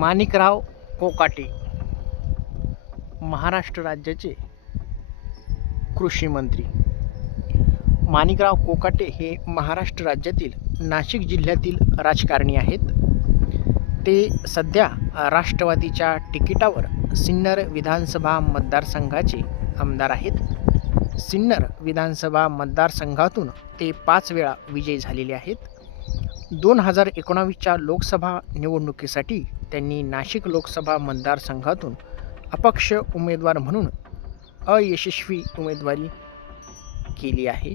माणिकराव कोकाटे महाराष्ट्र राज्याचे कृषी मंत्री. माणिकराव कोकाटे हे महाराष्ट्र राज्यातील नाशिक जिल्ह्यातील राजकारणी आहेत. ते सध्या राष्ट्रवादीच्या तिकिटावर सिन्नर विधानसभा मतदारसंघाचे आमदार आहेत. सिन्नर विधानसभा मतदारसंघातून ते पाच वेळा विजयी झालेले आहेत. दोन हजार एकोणावीसच्या लोकसभा निवडणुकीसाठी त्यांनी नाशिक लोकसभा मतदारसंघातून अपक्ष उमेदवार म्हणून अयशस्वी उमेदवारी केली आहे.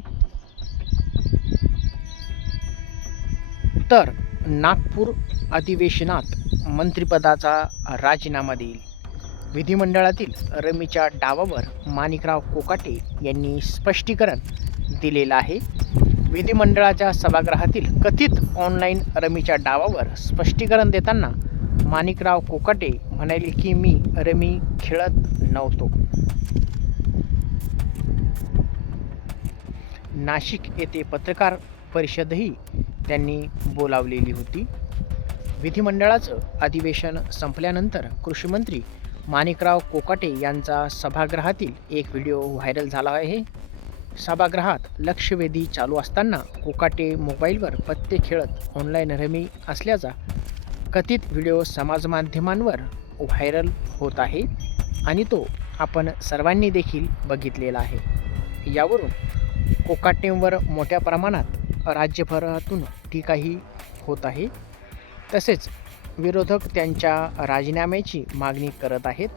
तर नागपूर अधिवेशनात मंत्रिपदाचा राजीनामा देईल. विधिमंडळातील रमीच्या डावावर माणिकराव कोकाटे यांनी स्पष्टीकरण दिलेलं आहे. विधिमंडळाच्या सभागृहातील कथित ऑनलाईन रमीच्या डावावर स्पष्टीकरण देताना माणिकराव कोकाटे म्हणाले की मी रमी खेळत नव्हतो. नाशिक येथे पत्रकार परिषदही त्यांनी बोलावलेली होती. विधिमंडळाचं अधिवेशन संपल्यानंतर कृषीमंत्री माणिकराव कोकाटे यांचा सभागृहातील एक व्हिडिओ व्हायरल झाला आहे. सभागृहात लक्षवेधी चालू असताना कोकाटे मोबाईलवर पत्ते खेळत ऑनलाईन रमी असल्याचा कथित व्हिडिओ समाजमाध्यमांवर व्हायरल होत आहे आणि तो आपण सर्वांनी देखील बघितलेला आहे. यावरून कोकाटेमवर मोठ्या प्रमाणात राज्यभरातून टीकाही होत आहे. तसेच विरोधक त्यांच्या राजीनाम्याची मागणी करत आहेत.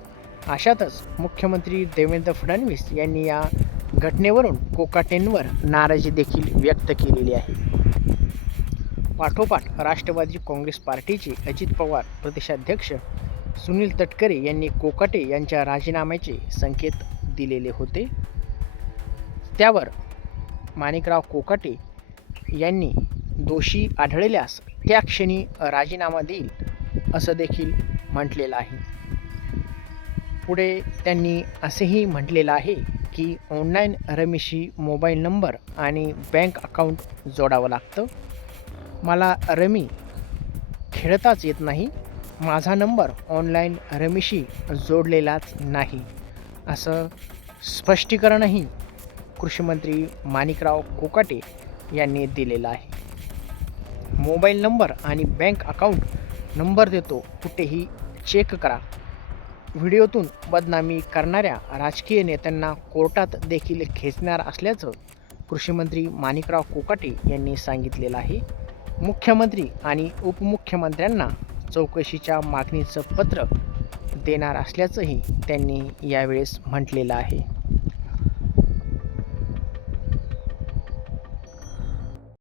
अशातच मुख्यमंत्री देवेंद्र फडणवीस यांनी या घटनेवरून कोकाटेंवर नाराजी देखील व्यक्त केलेली आहे. पाठोपाठ राष्ट्रवादी काँग्रेस पार्टीचे अजित पवार प्रदेशाध्यक्ष सुनील तटकरे यांनी कोकाटे यांच्या राजीनाम्याचे संकेत दिलेले होते. त्यावर माणिकराव कोकाटे यांनी दोषी आढळल्यास त्या क्षणी राजीनामा देईल असं देखील म्हटलेलं आहे. पुढे त्यांनी असेही म्हटलेलं आहे की ऑनलाईन रमीशी मोबाईल नंबर आणि बँक अकाउंट जोडावं लागतं. मला रमी खेळताच येत नाही. माझा नंबर ऑनलाईन रमीशी जोडलेलाच नाही. असं स्पष्टीकरणही कृषीमंत्री माणिकराव कोकाटे यांनी दिलेलं आहे. मोबाईल नंबर आणि बँक अकाउंट नंबर देतो कुठेही चेक करा. व्हिडिओतून बदनामी करणाऱ्या राजकीय नेत्यांना कोर्टात देखील खेचणार असल्याचं कृषीमंत्री माणिकराव कोकाटे यांनी सांगितलेलं आहे. मुख्यमंत्री आणि उपमुख्यमंत्र्यांना चौकशीच्या मागणीचं पत्र देणार असल्याचंही त्यांनी यावेळेस म्हटलेलं आहे.